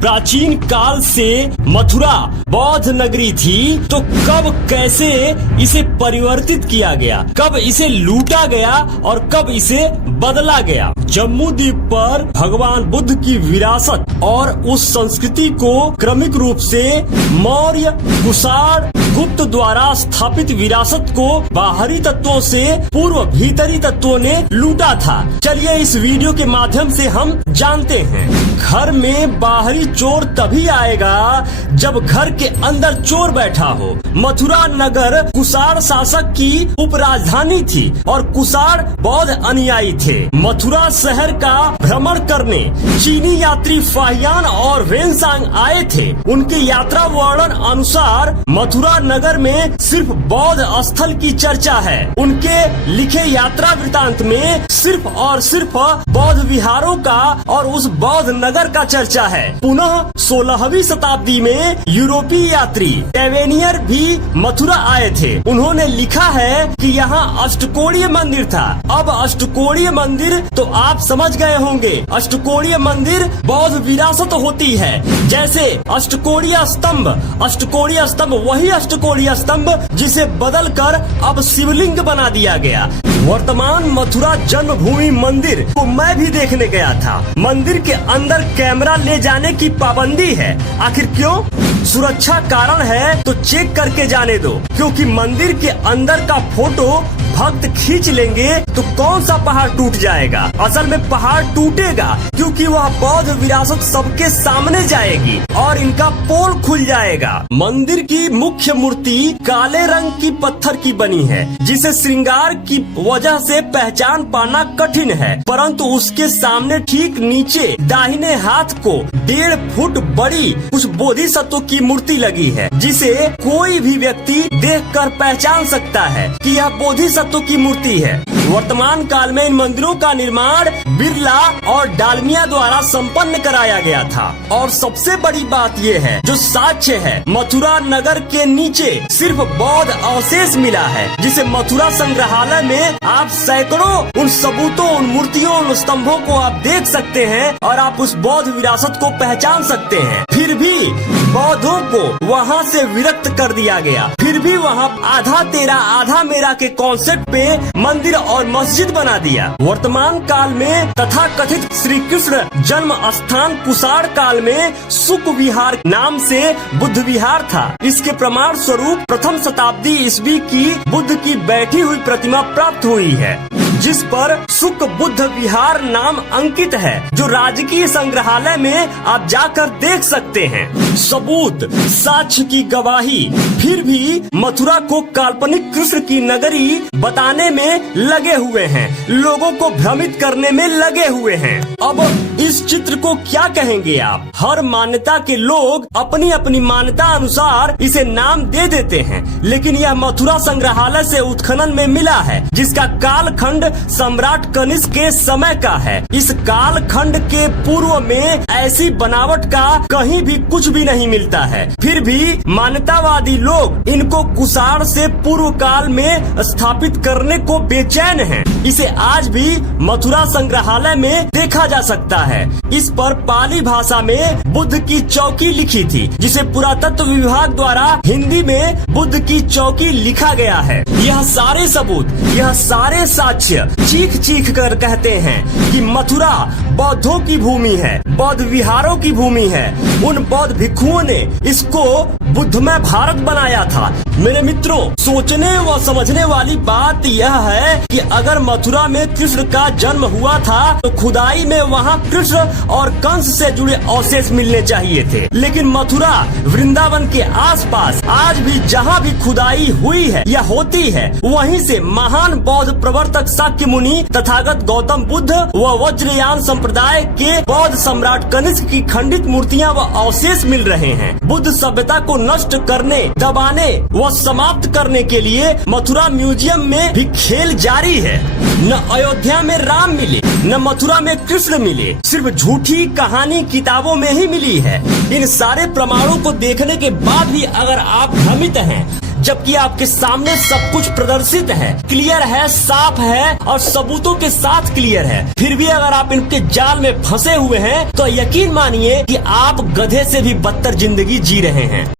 प्राचीन काल से मथुरा बौद्ध नगरी थी, तो कब कैसे इसे परिवर्तित किया गया, कब इसे लूटा गया और कब इसे बदला गया। जम्मू द्वीप पर भगवान बुद्ध की विरासत और उस संस्कृति को क्रमिक रूप से मौर्य, कुषाण, गुप्त द्वारा स्थापित विरासत को बाहरी तत्वों से पूर्व भीतरी तत्वों ने लूटा था। चलिए इस वीडियो के माध्यम से हम जानते हैं। घर में बाहरी चोर तभी आएगा जब घर के अंदर चोर बैठा हो। मथुरा नगर कुषाण शासक की उपराजधानी थी और कुषाण बौद्ध अनुयायी थे। मथुरा शहर का भ्रमण करने चीनी यात्री फाहियान और वेनसांग आए थे। उनके यात्रा वर्णन अनुसार मथुरा नगर में सिर्फ बौद्ध स्थल की चर्चा है। उनके लिखे यात्रा वृतांत में सिर्फ और सिर्फ बौद्ध विहारों का और उस बौद्ध नगर का चर्चा है। पुनः 16वीं शताब्दी में यूरोपीय यात्री टेवेनियर भी मथुरा आए थे। उन्होंने लिखा है कि यहाँ अष्टकोणीय मंदिर था। अब अष्टकोणीय मंदिर तो आप समझ गए होंगे, अष्टकोणीय मंदिर बौद्ध विरासत होती है। जैसे अष्टकोणीय स्तंभ वही अष्टकोणीय स्तंभ जिसे बदलकर अब शिवलिंग बना दिया गया। वर्तमान मथुरा जन्मभूमि मंदिर को मैं भी देखने गया था। मंदिर के अंदर कैमरा ले जाने की पाबंदी है। आखिर क्यों? सुरक्षा कारण है तो चेक करके जाने दो, क्योंकि मंदिर के अंदर का फोटो भक्त खींच लेंगे तो कौन सा पहाड़ टूट जाएगा। असल में पहाड़ टूटेगा क्योंकि वह बौद्ध विरासत सबके सामने जाएगी और इनका पोल खुल जाएगा। मंदिर की मुख्य मूर्ति काले रंग की पत्थर की बनी है, जिसे श्रृंगार की वजह से पहचान पाना कठिन है, परंतु उसके सामने ठीक नीचे दाहिने हाथ को 1.5 फुट बड़ी कुछ बोधिसत्व की मूर्ति लगी है, जिसे कोई भी व्यक्ति देखकर पहचान सकता है कि यह बोधिसत्व की मूर्ति है। वर्तमान काल में इन मंदिरों का निर्माण बिरला और डालमिया द्वारा संपन्न कराया गया था। और सबसे बड़ी बात ये है, जो साक्ष्य है, मथुरा नगर के नीचे सिर्फ बौद्ध अवशेष मिला है, जिसे मथुरा संग्रहालय में आप सैकड़ों उन सबूतों, उन मूर्तियों, उन स्तंभों को आप देख सकते हैं और आप उस बौद्ध विरासत को पहचान सकते हैं। फिर भी बौद्धों को वहाँ से विरक्त कर दिया गया। फिर भी वहाँ आधा तेरा आधा मेरा के कॉन्सेप्ट पे मंदिर और मस्जिद बना दिया। वर्तमान काल में तथाकथित श्री कृष्ण जन्म स्थान कुषाण काल में सुक विहार नाम से बुद्ध विहार था। इसके प्रमाण स्वरूप प्रथम शताब्दी ईस्वी की बुद्ध की बैठी हुई प्रतिमा प्राप्त हुई है, जिस पर सुक बुद्ध विहार नाम अंकित है, जो राजकीय संग्रहालय में आप जाकर देख सकते हैं। सबूत, साक्ष्य की गवाही, फिर भी मथुरा को काल्पनिक कृष्ण की नगरी बताने में लगे हुए हैं, लोगों को भ्रमित करने में लगे हुए हैं। अब इस चित्र को क्या कहेंगे आप? हर मान्यता के लोग अपनी अपनी मान्यता अनुसार इसे नाम दे देते हैं, लेकिन यह मथुरा संग्रहालय से उत्खनन में मिला है, जिसका कालखंड सम्राट कनिष्क के समय का है। इस काल खंड के पूर्व में ऐसी बनावट का कहीं भी कुछ भी नहीं मिलता है। फिर भी मान्यतावादी लोग इनको कुषाण से पूर्व काल में स्थापित करने को बेचैन हैं। इसे आज भी मथुरा संग्रहालय में देखा जा सकता है। इस पर पाली भाषा में बुद्ध की चौकी लिखी थी, जिसे पुरातत्व विभाग द्वारा हिंदी में बुद्ध की चौकी लिखा गया है। यह सारे सबूत, यह सारे साक्ष्य चीख चीख कर कहते हैं कि मथुरा बौद्धों की भूमि है, बौद्ध विहारों की भूमि है। उन बौद्ध भिक्षुओं ने इसको बुद्धमय भारत बनाया था। मेरे मित्रों, सोचने व समझने वाली बात यह है कि अगर मथुरा में कृष्ण का जन्म हुआ था तो खुदाई में वहाँ कृष्ण और कंस से जुड़े अवशेष मिलने चाहिए थे। लेकिन मथुरा वृंदावन के आसपास आज भी जहाँ भी खुदाई हुई है या होती है, वहीं से महान बौद्ध प्रवर्तक शाक्य मुनि, तथागत गौतम बुद्ध व वज्रयान संप्रदाय के बौद्ध सम्राट कनिष्क की खंडित मूर्तियाँ व अवशेष मिल रहे हैं। बुद्ध सभ्यता को नष्ट करने, दबाने व समाप्त करने के लिए मथुरा म्यूजियम में भी खेल जारी है। न अयोध्या में राम मिले, न मथुरा में कृष्ण मिले, सिर्फ झूठी कहानी किताबों में ही मिली है। इन सारे प्रमाणों को देखने के बाद भी अगर आप भ्रमित हैं, जबकि आपके सामने सब कुछ प्रदर्शित है, क्लियर है, साफ है और सबूतों के साथ क्लियर है। फिर भी अगर आप इनके जाल में फंसे हुए हैं तो यकीन मानिए कि आप गधे से भी बदतर जिंदगी जी रहे हैं।